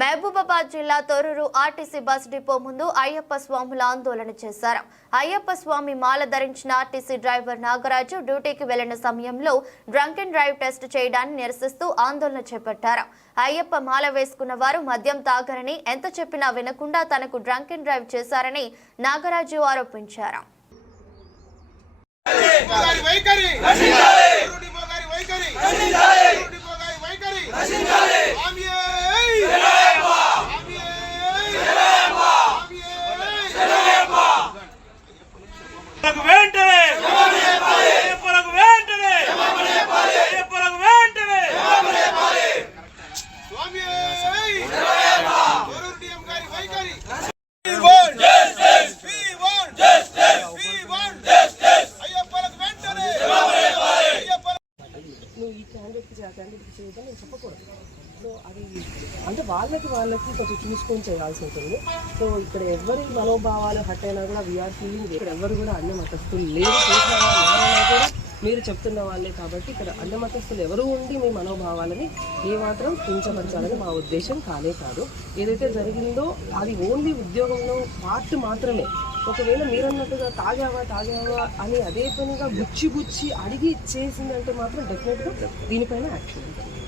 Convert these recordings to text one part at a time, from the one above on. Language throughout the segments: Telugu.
మహబూబాబాద్ జిల్లా తొర్రూరు ఆర్టీసీ బస్ డిపో ముందు అయ్యప్ప స్వాముల ఆందోళన చేశారు. అయ్యప్ప స్వామి మాల ధరించిన ఆర్టీసీ డ్రైవర్ నాగరాజు డ్యూటీకి వెళ్ళిన సమయంలో డ్రంక్ అండ్ డ్రైవ్ టెస్ట్ చేయడాన్ని నిరసిస్తూ ఆందోళన చేపట్టారు. అయ్యప్ప మాల వేసుకున్న వారు మద్యం తాగరని ఎంత చెప్పినా వినకుండా తనకు డ్రంక్ అండ్ డ్రైవ్ చేశారని నాగరాజు ఆరోపించారు. నువ్వు ఈ క్యాండిడేట్కి చేయొద్దని నేను చెప్పకూడదు. సో అది అంటే వాళ్ళకి వాళ్ళకి కొంచెం చూసుకొని చేయాల్సి ఉంటుంది. సో ఇక్కడ ఎవరి మనోభావాలు హట్ అయినా కూడా వీఆర్ ఫీలింగ్ ఇక్కడ ఎవరు కూడా అన్న మతస్థులు లేరు. చేసిన కూడా మీరు చెప్తున్న వాళ్ళే కాబట్టి ఇక్కడ అన్న మతస్థులు ఎవరు ఉండి మీ మనోభావాలని ఏ మాత్రం కించపరచాలని మా ఉద్దేశం కానే కాదు. ఏదైతే జరిగిందో అది ఓన్లీ ఉద్యోగంలో పార్ట్ మాత్రమే. ఒకవేళ మీరన్నట్టుగా తాగావా తాగావా అని అదే పనిగా గుచ్చి గుచ్చి అడిగి చేసిందంటే మాత్రం డెఫినెట్గా దీనిపైన యాక్షన్ ఉంటుంది.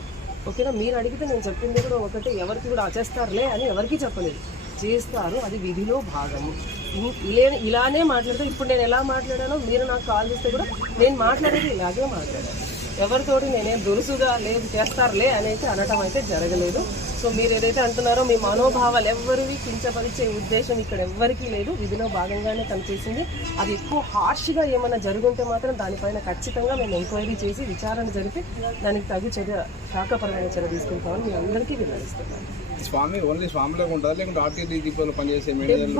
ఓకేనా? మీరు అడిగితే నేను చెప్పింది కూడా ఒకటే ఎవరికి కూడా చేస్తారులే అని ఎవరికీ చెప్పలేదు. చేస్తారు అది విధిలో భాగము. ఇలానే మాట్లాడితే. ఇప్పుడు నేను ఎలా మాట్లాడానో మీరు నాకు కాల్ చేస్తే కూడా నేను మాట్లాడేది ఇలాగే మాట్లాడాను. ఎవరితోటి నేనేం దురుసుగా లేదు చేస్తారులే అని అయితే అనటం అయితే జరగలేదు. సో మీరు ఏదైతే అంటున్నారో మీ మనోభావాలు ఎవరివి కించపరిచే ఉద్దేశం ఇక్కడ ఎవ్వరికీ లేదు. విధిలో భాగంగానే తను చేసింది అది ఎక్కువ హార్ష్గా ఏమైనా జరుగుంటే మాత్రం దానిపైన ఖచ్చితంగా మేము ఎంక్వైరీ చేసి విచారణ జరిపి దానికి తగు చర్య శాఖపరమైన చర్య తీసుకుంటామని మీ అందరికీ విన్నవిస్తున్నాను. స్వామి ఓన్లీ స్వామిలోకి ఉంటుందా? లేకుంటే ఆర్టీసీ డిపోలో పనిచేసే మేనేజర్లు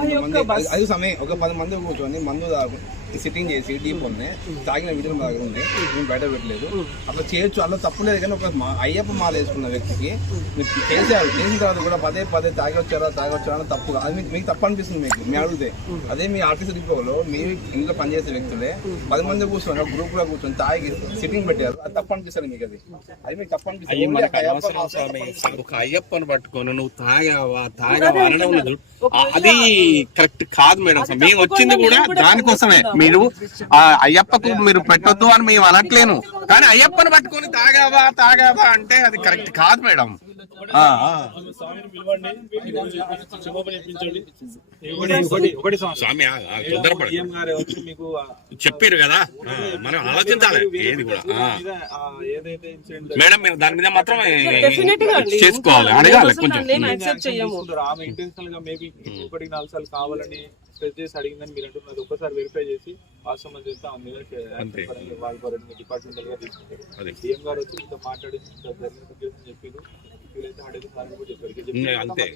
సమయం ఒక పది మంది కూర్చొని మందు తాగు సిట్టింగ్ చేసి డిపోని తాగిన విధులు మా దగ్గర ఉన్నాయి. మేము బయట పెట్టలేదు. అట్లా చేయొచ్చు. అలా తప్పులేదు కానీ ఒక మా- అయ్యప్ప మాల వేసుకున్న వ్యక్తికి మీరు చేశారు. చేసిన తర్వాత కూడా పదే పదే తాగి వచ్చారా తాగి వచ్చారా అని తప్పు అది మీకు- మీకు తప్పు అనిపిస్తుంది మీకు. మీ అడిగితే. అదే మీ ఆర్టీసీ డిపోలో మీరు ఇంట్లో పనిచేసే వ్యక్తులే పది మంది కూర్చొని ఒక గ్రూప్లో కూర్చొని తాగి సిట్టింగ్ పెట్టారు. అది తప్పు అనిపిస్తుంది మీకు అది. అది మీకు తప్పు అనిపిస్తుంది. ఒక అయ్యప్పని పట్టుకొని నువ్వు తాగావా? తాగావా? అనడం అది కరెక్ట్ కాదు మేడం అసలు మేము వచ్చింది కూడా దానికోసమే. మీరు ఆ అయ్యప్పకు మీరు పెట్టొద్దు అని మేము అనట్లేను. కానీ అయ్యప్పని పట్టుకొని తాగావా తాగావా అంటే అది కరెక్ట్ కాదు మేడం. చెప్పారు కదా. మనం ఆలోచించాలి. ఏది కూడా? మేడం మీరు దాని మీద మాత్రం. చేసుకోవాలి. అడగాలి కొంచెం. ఆమె ఇంటెన్షనల్గా మేబీ ఒకటి నాలుగు సార్లు కావాలని స్ట్రెస్ చేసి అడిగిందని మీరు అంటున్నారు. ఒక్కసారి వెరిఫై చేసి వాస్తవం చేస్తే ఆమె మీద అంతే. వాళ్ళ డిపార్ట్మెంటల్గా తీసుకుంటారు. అదే. సీఎం గారు వచ్చి మాట్లాడి జరిగిన చెప్పారు అంతే.